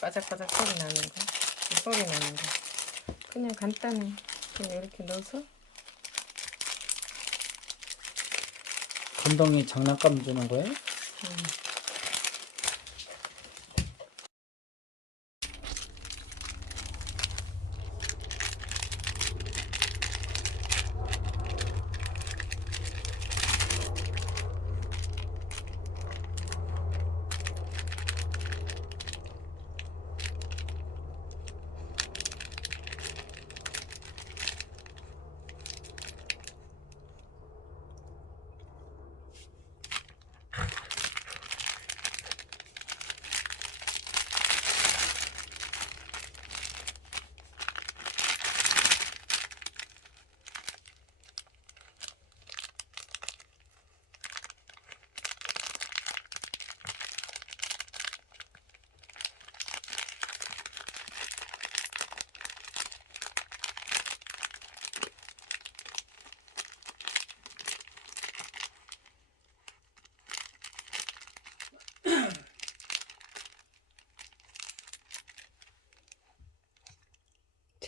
바삭바삭 소리 나는 거. 이 소리 나는 거. 그냥 간단해. 그냥 이렇게 넣어서 건덩이 장난감 주는 거예요?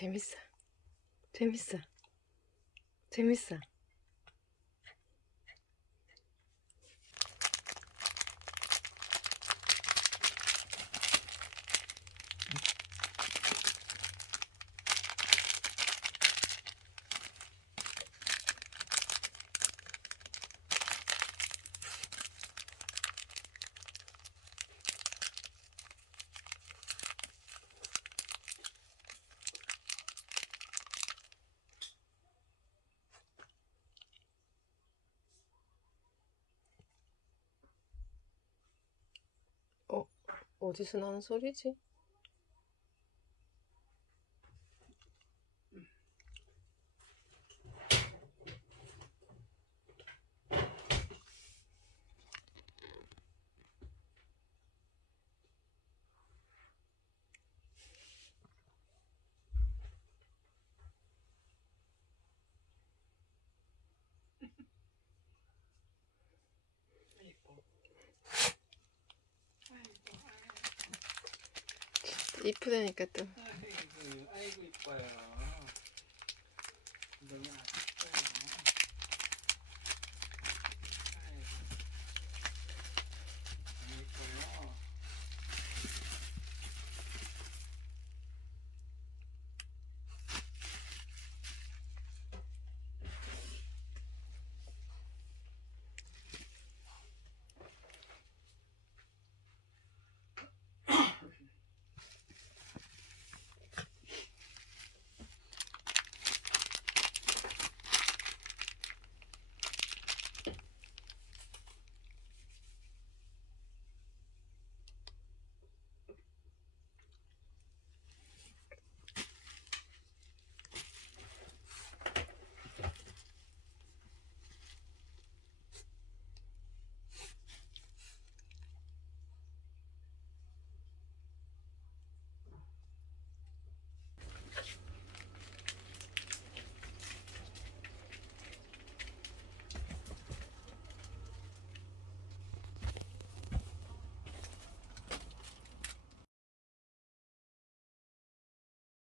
재밌어. 재밌어. 재밌어. 어, 어디서 나는 소리지? 이쁘다니까 또. 아이고, 이뻐요. 네.